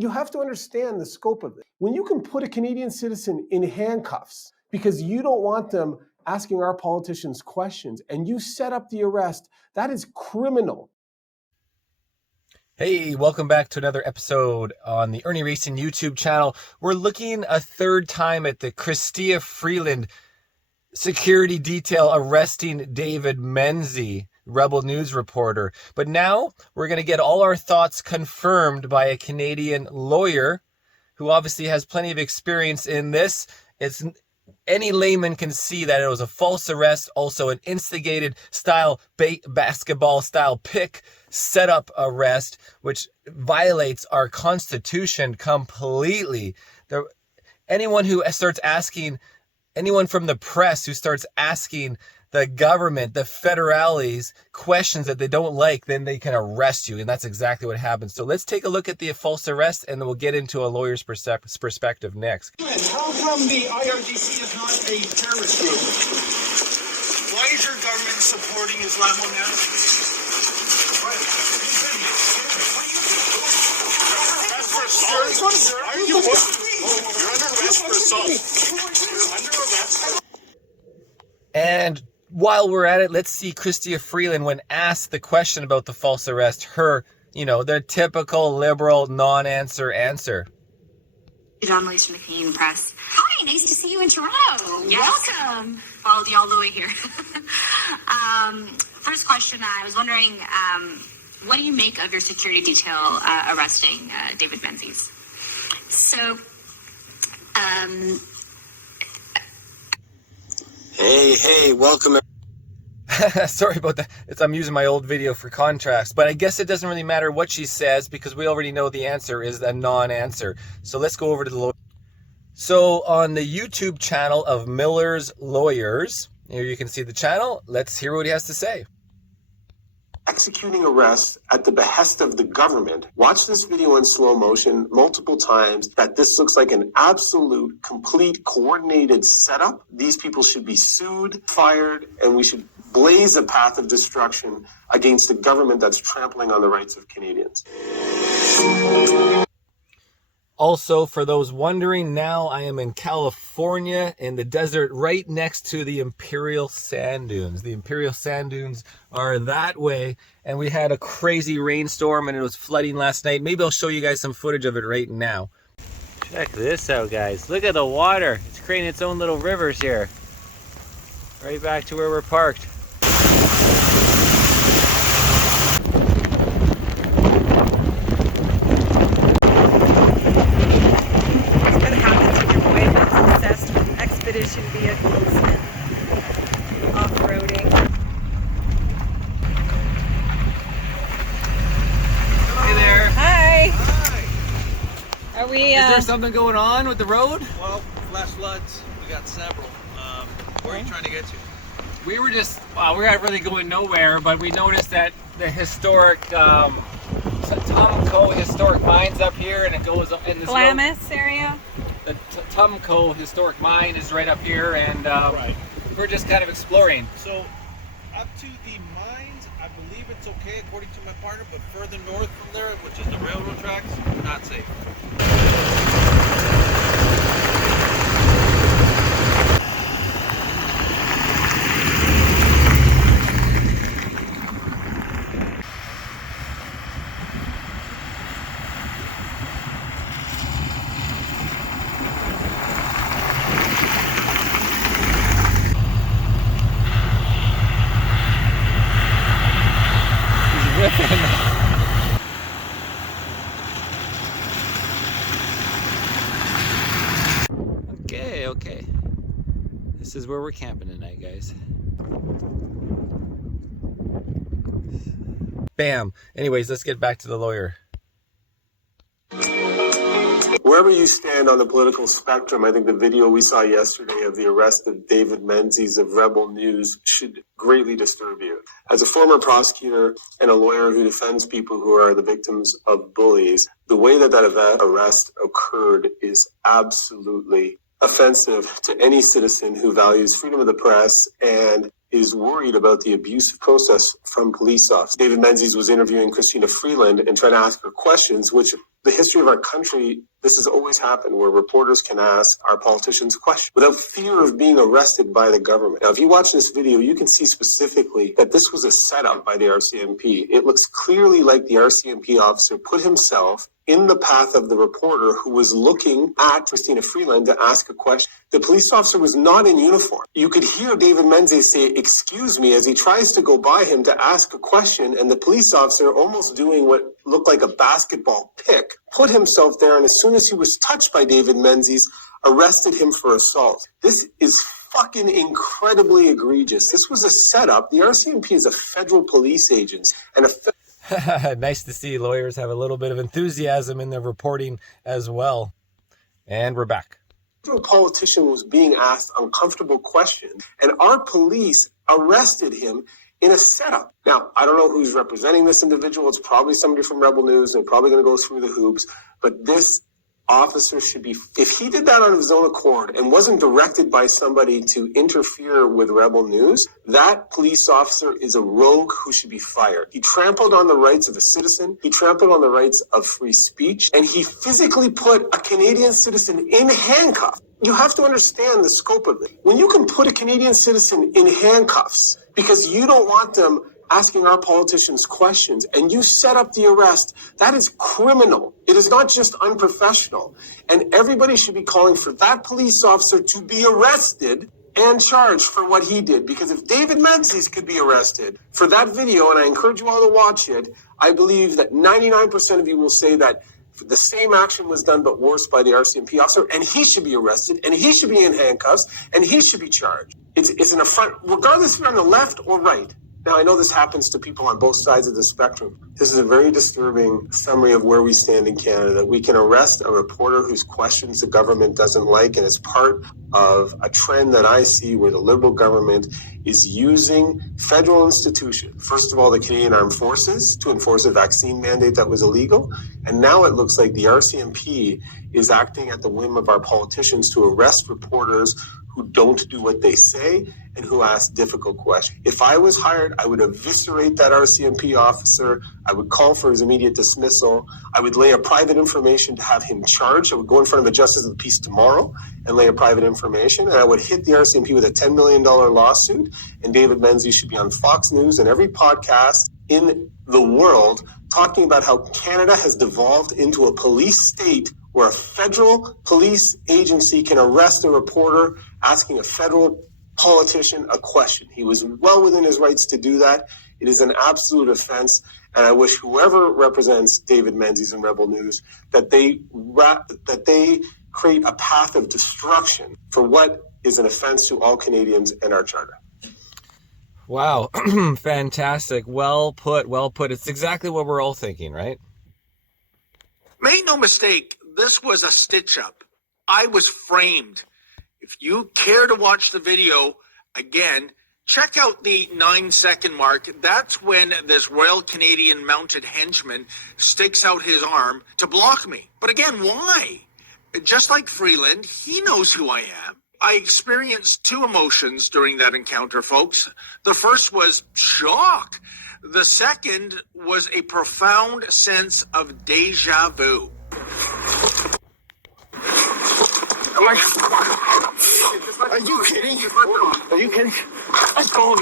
You have to understand the scope of it. When you can put a Canadian citizen in handcuffs because you don't want them asking our politicians questions and you set up the arrest, that is criminal. Hey, welcome back to another episode on the Irnieracing YouTube channel. We're looking a third time at the Chrystia Freeland security detail arresting David Menzies, Rebel News reporter. But now we're going to get all our thoughts confirmed by a Canadian lawyer who obviously has plenty of experience in this. Any layman can see that it was a false arrest, also an instigated style basketball style pick setup arrest, which violates our Constitution completely. Anyone from the press who starts asking the government, the federales, questions that they don't like, then they can arrest you. And that's exactly what happened. So let's take a look at the false arrest, and then we'll get into a lawyer's perspective next. How come the IRGC is not a terrorist group? Why is your government supporting Islamophobia? You're under arrest for assault. You're under arrest. And while we're at it, let's see Chrystia Freeland, when asked the question about the false arrest, the typical liberal non-answer answer. John-Louise from the Canadian Press. Hi, nice to see you in Toronto. Yes. Welcome. Followed you all the way here. First question, I was wondering, what do you make of your security detail arresting David Menzies? So, Hey, welcome. Sorry about that. I'm using my old video for contrast, but I guess it doesn't really matter what she says because we already know the answer is a non-answer. So let's go over to the lawyer. So on the YouTube channel of Miller's Lawyers, here you can see the channel. Let's hear what he has to say. Executing arrests at the behest of the government. Watch this video in slow motion multiple times. That this looks like an absolute, complete, coordinated setup. These people should be sued, fired, and we should blaze a path of destruction against the government that's trampling on the rights of Canadians. Also, for those wondering, now I am in California in the desert right next to the Imperial Sand Dunes. The Imperial Sand Dunes are that way, and we had a crazy rainstorm and it was flooding last night. Maybe I'll show you guys some footage of it right now. Check this out, guys. Look at the water. It's creating its own little rivers here. Right back to where we're parked. Expedition vehicles and off-roading. Hey there. Hi. Are we? Is there something going on with the road? Well, flash floods. We got several. Where are you trying to get to? We were just, we're not really going nowhere, but we noticed that the historic Dumuchel historic mines up here, and it goes up in this Glamis area. The Dumuchel historic mine is right up here, and Right. we're just kind of exploring. So, up to the mines, I believe it's okay according to my partner, but further north from there, which is the railroad tracks, not safe. Okay. This is where we're camping tonight, guys. Bam. Anyways, let's get back to the lawyer. Wherever you stand on the political spectrum, I think the video we saw yesterday of the arrest of David Menzies of Rebel News should greatly disturb you. As a former prosecutor and a lawyer who defends people who are the victims of bullies, the way that arrest occurred is absolutely offensive to any citizen who values freedom of the press and is worried about the abusive process from police officers. David Menzies was interviewing Chrystia Freeland and trying to ask her questions, which the history of our country, this has always happened where reporters can ask our politicians questions without fear of being arrested by the government. Now, if you watch this video, you can see specifically that this was a setup by the RCMP. It looks clearly like the RCMP officer put himself in the path of the reporter who was looking at Christina Freeland to ask a question. The police officer was not in uniform. You could hear David Menzies say, "Excuse me," as he tries to go by him to ask a question, and the police officer, almost doing what looked like a basketball pick, put himself there, and as soon as he was touched by David Menzies, arrested him for assault. This is fucking incredibly egregious. This was a setup. The RCMP is a federal police agency, and Nice to see lawyers have a little bit of enthusiasm in their reporting as well. And we're back. a politician was being asked uncomfortable questions, and our police arrested him in a setup. Now, I don't know who's representing this individual. It's probably somebody from Rebel News. They're probably going to go through the hoops, but this officer should be, if he did that on his own accord and wasn't directed by somebody to interfere with Rebel News, that police officer is a rogue who should be fired. He trampled on the rights of a citizen. He trampled on the rights of free speech, and he physically put a Canadian citizen in handcuffs. You have to understand the scope of it. When you can put a Canadian citizen in handcuffs because you don't want them asking our politicians questions, and you set up the arrest, that is criminal. It is not just unprofessional. And everybody should be calling for that police officer to be arrested and charged for what he did. Because if David Menzies could be arrested for that video, and I encourage you all to watch it, I believe that 99% of you will say that the same action was done but worse by the RCMP officer, and he should be arrested, and he should be in handcuffs, and he should be charged. It's an affront, regardless if you're on the left or right. Now, I know this happens to people on both sides of the spectrum. This is a very disturbing summary of where we stand in Canada, that we can arrest a reporter whose questions the government doesn't like, and it's part of a trend that I see where the Liberal government is using federal institutions, first of all, the Canadian Armed Forces, to enforce a vaccine mandate that was illegal, and now it looks like the RCMP is acting at the whim of our politicians to arrest reporters who don't do what they say and who ask difficult questions. If I was hired, I would eviscerate that RCMP officer. I would call for his immediate dismissal. I would lay a private information to have him charged. I would go in front of a justice of the peace tomorrow and lay a private information, and I would hit the RCMP with a $10 million lawsuit, and David Menzies should be on Fox News and every podcast in the world talking about how Canada has devolved into a police state where a federal police agency can arrest a reporter asking a federal politician a question. He was well within his rights to do that. It is an absolute offense, and I wish whoever represents David Menzies and Rebel News that they create a path of destruction for what is an offense to all Canadians and our charter. Wow, fantastic. Well put, well put. It's exactly what we're all thinking, right? Make no mistake, this was a stitch-up. I was framed. If you care to watch the video, again, check out the 9-second mark. That's when this Royal Canadian Mounted Henchman sticks out his arm to block me. But again, why? Just like Freeland, he knows who I am. I experienced two emotions during that encounter, folks. The first was shock. The second was a profound sense of deja vu. Are you kidding? Are you kidding? Let's go.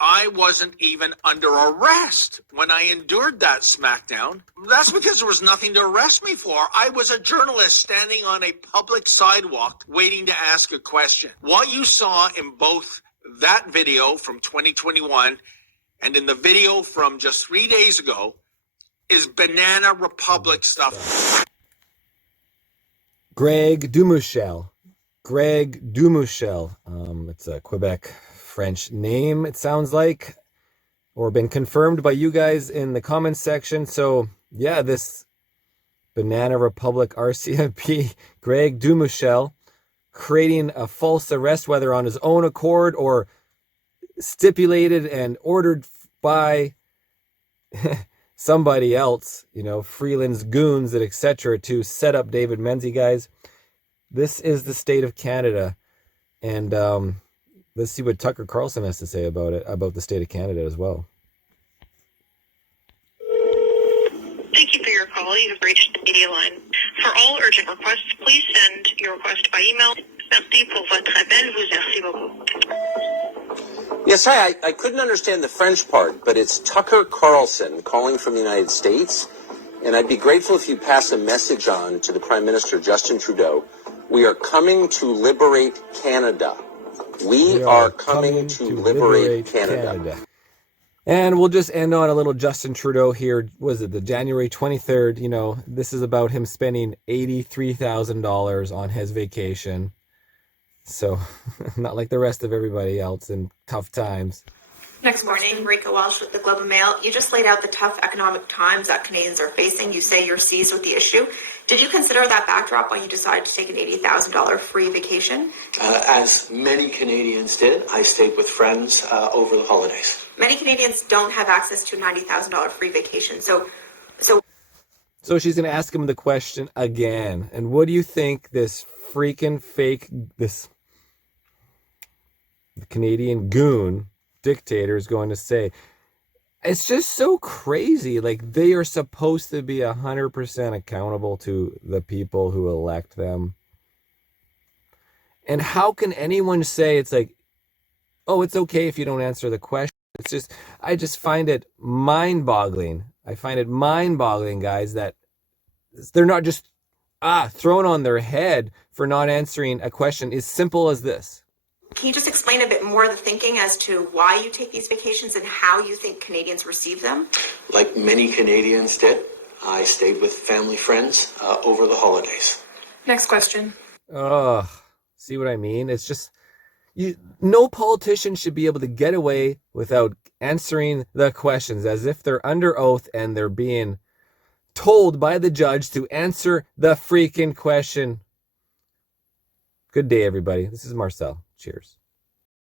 I wasn't even under arrest when I endured that smackdown. That's because there was nothing to arrest me for. I was a journalist standing on a public sidewalk waiting to ask a question. What you saw in both that video from 2021 and in the video from just 3 days ago is Banana Republic stuff. Greg Dumouchel. Greg Dumouchel. It's a Quebec French name, it sounds like, or been confirmed by you guys in the comments section. So yeah, this Banana Republic RCMP, Greg Dumouchel, creating a false arrest, whether on his own accord or stipulated and ordered by somebody else, you know, Freeland's goons and etc., to set up David Menzies, guys. This is the state of Canada, and let's see what Tucker Carlson has to say about it, about the state of Canada as well. Thank you for your call. call. You have reached the media line. For all urgent requests, please send your request by email. Merci pour votre appel. Vous merci beaucoup. Yes, hi. I couldn't understand the French part, but it's Tucker Carlson calling from the United States. And I'd be grateful if you pass a message on to the Prime Minister, Justin Trudeau. We are coming to liberate Canada. We are coming to liberate Canada. And we'll just end on a little Justin Trudeau here. Was it the January 23rd? You know, this is about him spending $83,000 on his vacation. So, not like the rest of everybody else in tough times. Next morning, Rika Walsh with the Globe and Mail. You just laid out the tough economic times that Canadians are facing. You say you're seized with the issue. Did you consider that backdrop when you decided to take an $80,000 free vacation? As many Canadians did, I stayed with friends over the holidays. Many Canadians don't have access to a $90,000 free vacation. So she's going to ask him the question again. And what do you think this freaking fake, this Canadian goon dictator is going to say? It's just so crazy. Like, they are supposed to be 100% accountable to the people who elect them. And how can anyone say it's like, oh, it's okay if you don't answer the question? It's just, I just find it mind-boggling. I find it mind-boggling, guys, that they're not just thrown on their head for not answering a question as simple as this. can you just explain a bit more of the thinking as to why you take these vacations and how you think Canadians receive them? Like many Canadians did, I stayed with family friends over the holidays. Next question. Oh, see what I mean? It's just, no politician should be able to get away without answering the questions as if they're under oath and they're being told by the judge to answer the freaking question. Good day, everybody. This is Marcel. Cheers.